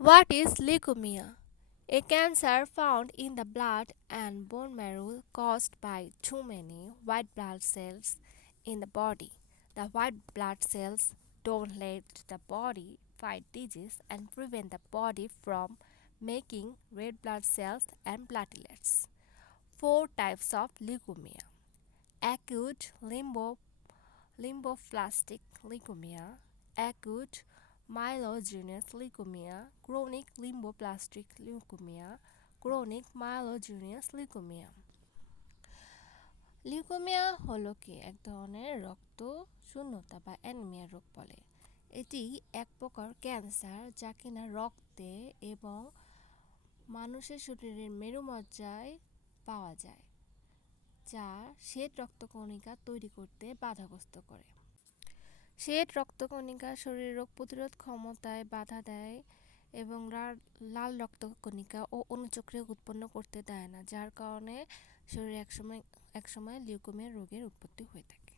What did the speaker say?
What is leukemia? A cancer found in the blood and bone marrow caused by too many white blood cells in the body. The white blood cells don't let the body fight disease and prevent the body from making red blood cells and platelets. Four types of leukemia: acute lymphoblastic leukemia, acute myelogenous leukemia, chronic lymphoblastic leukemia, chronic myelogenous leukemia। Leukaemia হলো কি এক ধরনের রক্ত শূন্যতা বা anaemia রোগ বলে। এটি এক প্রকার ক্যান্সার যা কিনা রক্তে এবং মানুষের শরীরের মেরুমজ্জায় পাওয়া যায়, যা শ্বেত রক্তকণিকা তৈরি করতে বাধাগ্রস্ত করে। শ্বেত রক্তকণিকা শরীরের রোগ প্রতিরোধ ক্ষমতায় বাধা দেয় এবং লাল রক্তকণিকা ও অনুচক্রিয়া উৎপন্ন করতে দেয় না, যার কারণে শরীরে একসময় লিউকেমিয়া রোগের উৎপত্তি হয়ে থাকে।